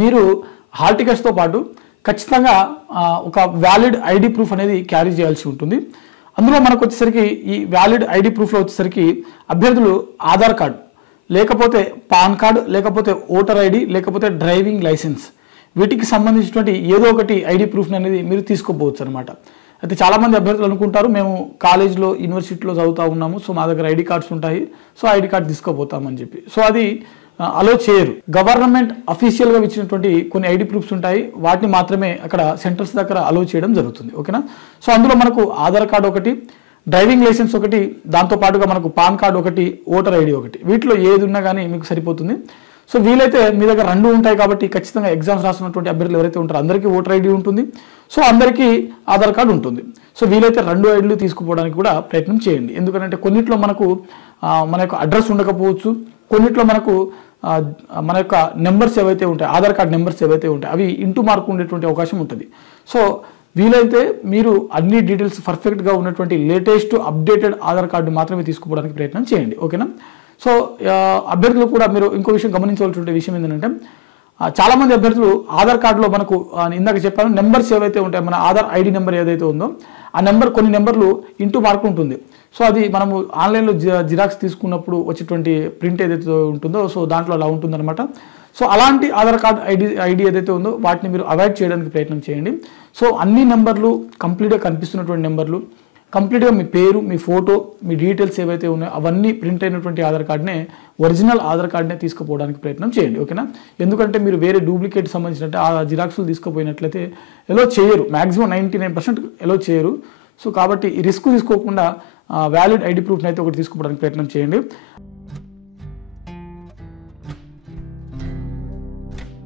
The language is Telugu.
మీరు హాల్ టికెట్స్తో పాటు ఖచ్చితంగా ఒక వ్యాలిడ్ ఐడి ప్రూఫ్ అనేది క్యారీ చేయాల్సి ఉంటుంది. అందులో మనకు వచ్చేసరికి ఈ వ్యాలిడ్ ఐడి ప్రూఫ్లో వచ్చేసరికి అభ్యర్థులు ఆధార్ కార్డు, లేకపోతే పాన్ కార్డు, లేకపోతే ఓటర్ ఐడి, లేకపోతే డ్రైవింగ్ లైసెన్స్, వీటికి సంబంధించినటువంటి ఏదో ఒకటి ఐడి ప్రూఫ్ అనేది మీరు తీసుకోపోవచ్చు అనమాట. అయితే చాలామంది అభ్యర్థులు అనుకుంటారు మేము కాలేజ్లో యూనివర్సిటీలో చదువుతూ ఉన్నాము, సో మా దగ్గర ఐడి కార్డ్స్ ఉంటాయి, సో ఐడి కార్డ్ తీసుకోపోతామని చెప్పి. సో అది అలో చేయరు. గవర్నమెంట్ అఫీషియల్గా ఇచ్చినటువంటి కొన్ని ఐడి ప్రూఫ్స్ ఉంటాయి, వాటిని మాత్రమే అక్కడ సెంటర్స్ దగ్గర అలో చేయడం జరుగుతుంది. ఓకేనా. సో అందులో మనకు ఆధార్ కార్డు ఒకటి, డ్రైవింగ్ లైసెన్స్ ఒకటి, దాంతోపాటుగా మనకు పాన్ కార్డు ఒకటి, ఓటర్ ఐడి ఒకటి, వీటిలో ఏది ఉన్నా కానీ మీకు సరిపోతుంది. సో వీలైతే మీ దగ్గర రెండు ఉంటాయి కాబట్టి ఖచ్చితంగా ఎగ్జామ్స్ రాస్తున్నటువంటి అభ్యర్థులు ఎవరైతే ఉంటారో అందరికీ ఓటర్ ఐడి ఉంటుంది, సో అందరికీ ఆధార్ కార్డు ఉంటుంది. సో వీలైతే రెండు ఐడీలు తీసుకుపోవడానికి కూడా ప్రయత్నం చేయండి. ఎందుకంటే కొన్నిట్లో మనకు మన యొక్క అడ్రస్ ఉండకపోవచ్చు, కొన్నిట్లో మనకు మన యొక్క నెంబర్స్ ఏవైతే ఉంటాయి, ఆధార్ కార్డ్ నెంబర్స్ ఏవైతే ఉంటాయి అవి ఇంటూ మార్కు ఉండేటువంటి అవకాశం ఉంటుంది. సో వీలైతే మీరు అన్ని డీటెయిల్స్ పర్ఫెక్ట్గా ఉన్నటువంటి లేటెస్ట్ అప్డేటెడ్ ఆధార్ కార్డు మాత్రమే తీసుకుపోవడానికి ప్రయత్నం చేయండి. ఓకేనా. సో అభ్యర్థులు కూడా మీరు ఇంకో విషయం గమనించవలసిన విషయం ఏంటంటే చాలామంది అభ్యర్థులు ఆధార్ కార్డులో మనకు ఇందాక చెప్పాను నెంబర్స్ ఏవైతే ఉంటాయో, మన ఆధార్ ఐడి నెంబర్ ఏదైతే ఉందో ఆ నెంబర్ కొన్ని నెంబర్లు ఇంటూ మార్కు ఉంటుంది. సో అది మనము ఆన్లైన్లో జిరాక్స్ తీసుకున్నప్పుడు వచ్చేటువంటి ప్రింట్ ఏదైతే ఉంటుందో సో దాంట్లో అలా ఉంటుందన్నమాట. సో అలాంటి ఆధార్ కార్డ్ ఐడి ఏదైతే ఉందో వాటిని మీరు అవాయిడ్ చేయడానికి ప్రయత్నం చేయండి. సో అన్ని నెంబర్లు కంప్లీట్గా కనిపిస్తున్నటువంటి నెంబర్లు, కంప్లీట్గా మీ పేరు, మీ ఫోటో, మీ డీటెయిల్స్ ఏవైతే ఉన్నాయో అవన్నీ ప్రింట్ అయినటువంటి ఆధార్ కార్డ్నే, ఒరిజినల్ ఆధార్ కార్డ్నే తీసుకుపోవడానికి ప్రయత్నం చేయండి. ఓకేనా. ఎందుకంటే మీరు వేరే డూప్లికేట్ సంబంధించినట్టు ఆ జిరాక్స్లు తీసుకుపోయినట్లయితే ఎలో చేయరు, మ్యాక్సిమం 99% ఎలో చేయరు. సో కాబట్టి ఈ రిస్క్ తీసుకోకుండా వ్యాలిడ్ ఐడి ప్రూఫ్ని అయితే ఒకటి తీసుకోవడానికి ప్రయత్నం చేయండి.